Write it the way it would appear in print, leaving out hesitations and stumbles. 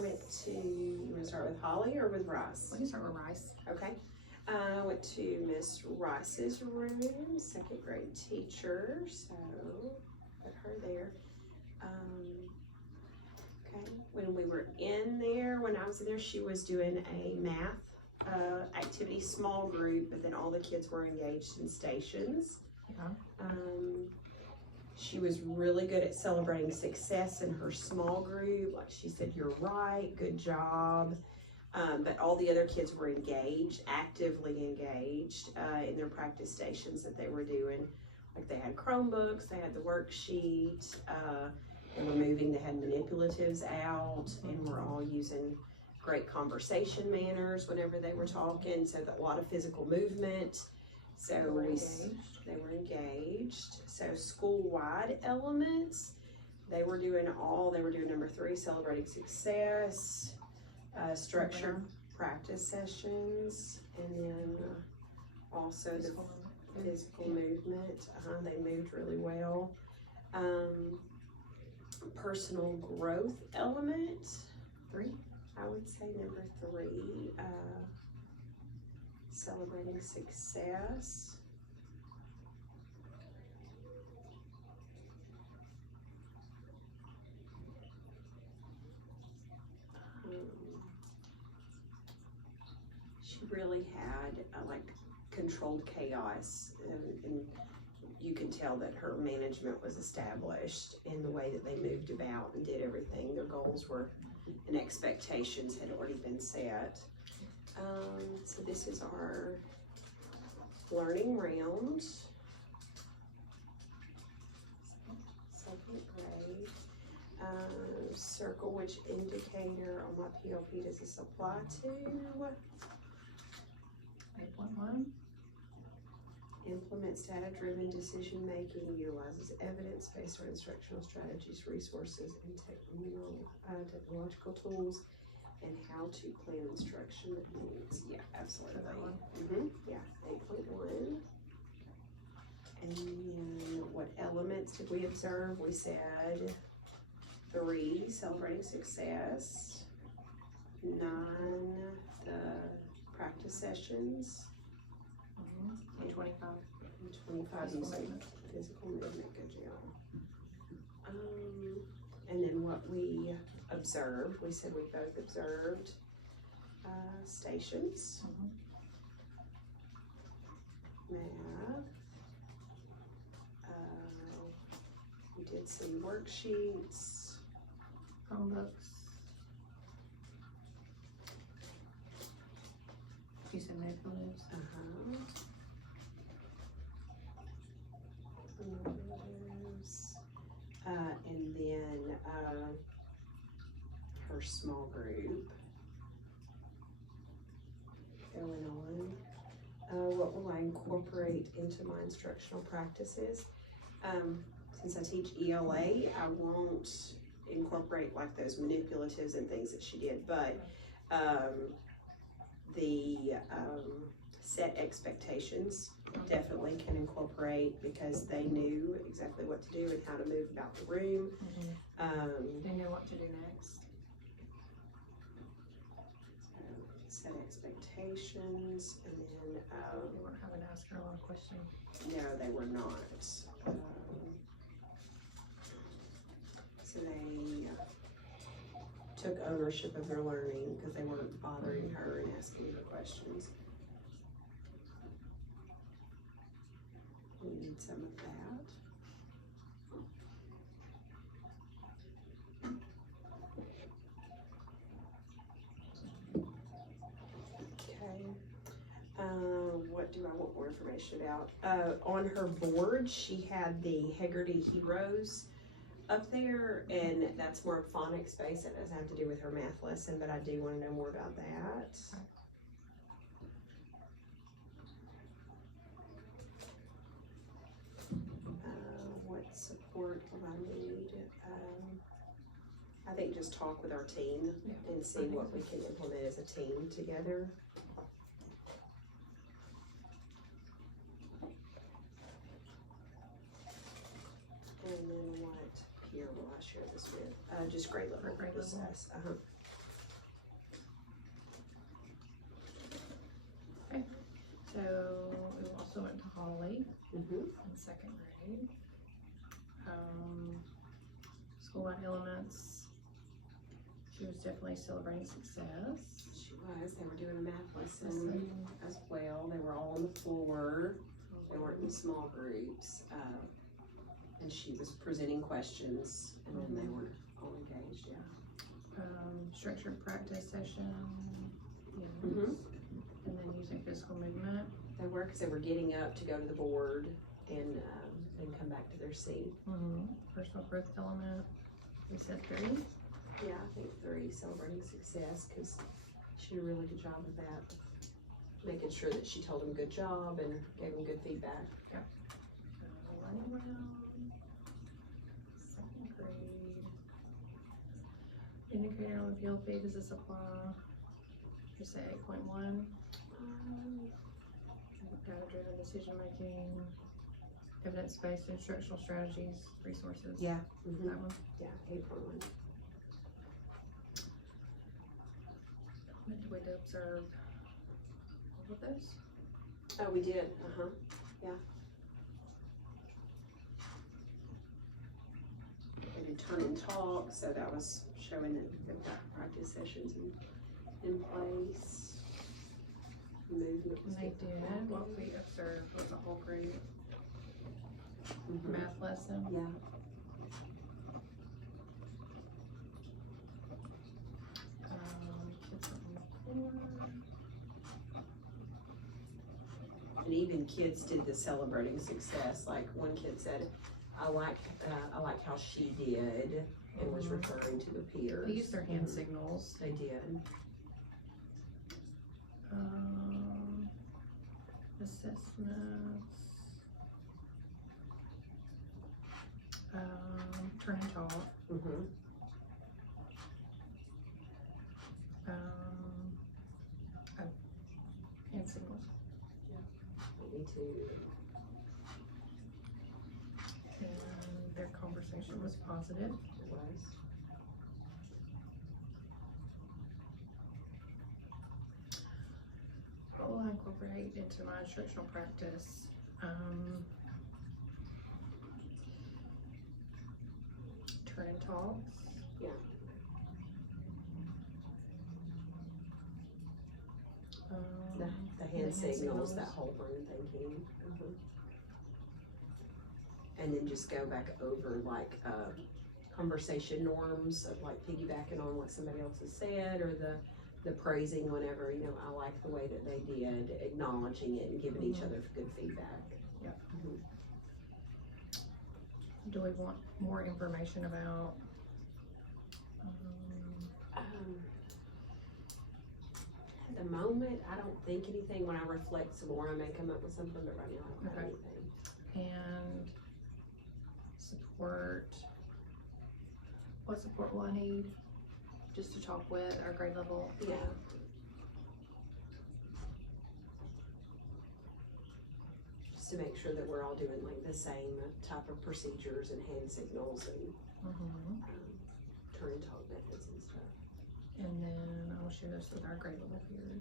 went to, you want to start with Holly or with Rice? We can start with Rice. Okay. I went to Miss Rice's room, second grade teacher, so put her there. Okay, when we were in there, when I was in there, she was doing a math activity, small group, but then all the kids were engaged in stations. Okay. She was really good at celebrating success in her small group. Like she said, "You're right, good job." But all the other kids were engaged, actively engaged in their practice stations that they were doing. Like they had Chromebooks, they had the worksheet, they were moving, they had manipulatives out, and we're all using great conversation manners whenever they were talking, so that a lot of physical movement. So they were engaged. So school-wide elements, they were doing number 3, celebrating success, structured practice sessions, and then also the physical movement. They moved really well. Personal growth element, 3. I would say number 3, celebrating success. She really had like controlled chaos, and you can tell that her management was established in the way that they moved about and did everything. Their goals were and expectations had already been set. So this is our learning round. Second grade. Circle which indicator on my PLP does this apply to? 8.1. Implements data-driven decision-making, utilizes evidence-based or instructional strategies, resources, and technological tools, and how to plan instruction needs. Yeah, absolutely. Yeah, 8.1. And then what elements did we observe? We said 3, celebrating success. 9, the practice sessions. And 25. And 25, physical movement, good job. And then what we observed, we said we both observed stations, math, we did some worksheets, Chromebooks. You said manipulatives. And then her small group going on. What will I incorporate into my instructional practices? Since I teach ELA, I won't incorporate like those manipulatives and things that she did, but the set expectations definitely can incorporate, because they knew exactly what to do and how to move about the room. They knew what to do next. Set expectations, and then They weren't having to ask her a lot of questions. no, they were not. So they took ownership of their learning because they weren't bothering her and asking her questions. We need some of that. Okay. What do I want more information about? On her board, she had the Hegarty Heroes up there, and that's more phonics based. It doesn't have to do with her math lesson, but I do want to know more about that. What support will I need? I think just talk with our team and see what we can implement as a team together. And then what peer will I share this with? Just grade level process. So we also went to Holly Mm-hmm. in second grade. School-wide elements. She was definitely celebrating success. She was. They were doing a math lesson as well. They were all on the floor. They weren't in small groups. And she was presenting questions, and then they were all engaged, yeah. Structured practice session. Yeah. Mm-hmm. And then using physical movement. They were, because they were getting up to go to the board and come back to their seat. Personal growth element. We said 3. Yeah, I think 3, celebrating success, because she did a really good job of that. Making sure that she told them good job and gave them good feedback. Running around. Second grade. Indicator on the field, faith is a supply. Just say 8.1. Data-driven decision making. Evidence-based instructional strategies, resources. Yeah. Mm-hmm. That one. Yeah, 8.1. When do we observe all of those? Oh, we did. Yeah. They did turn and talk, so that was showing that they've got practice sessions in place. Movement. And they did. What we observed was a whole grade Mm-hmm. math lesson. Yeah. Kids on the floor. And even kids did the celebrating success. Like one kid said, I like how she did, and was referring to the peers. They used their hand signals. They did. Assessments. Turn and talk. Mm-hmm. Hand signals. Me too. And their conversation was positive. It was. What will I incorporate into my instructional practice? Turn and talks. Yeah. The hand signals, that whole brain thinking. Mm-hmm. And then just go back over like conversation norms of like piggybacking on what somebody else has said, or the praising whenever, you know, I like the way that they did, acknowledging it and giving each other good feedback. Yeah. Mm-hmm. Do we want more information about? At the moment, I don't think anything. When I reflect some more, I may come up with something, but right now I don't have Okay. anything. And support. What support will I need? Just to talk with our grade level? Yeah. Just to make sure that we're all doing like the same type of procedures and hand signals and turn and talk methods and stuff. And then I will share this with our grade level peers.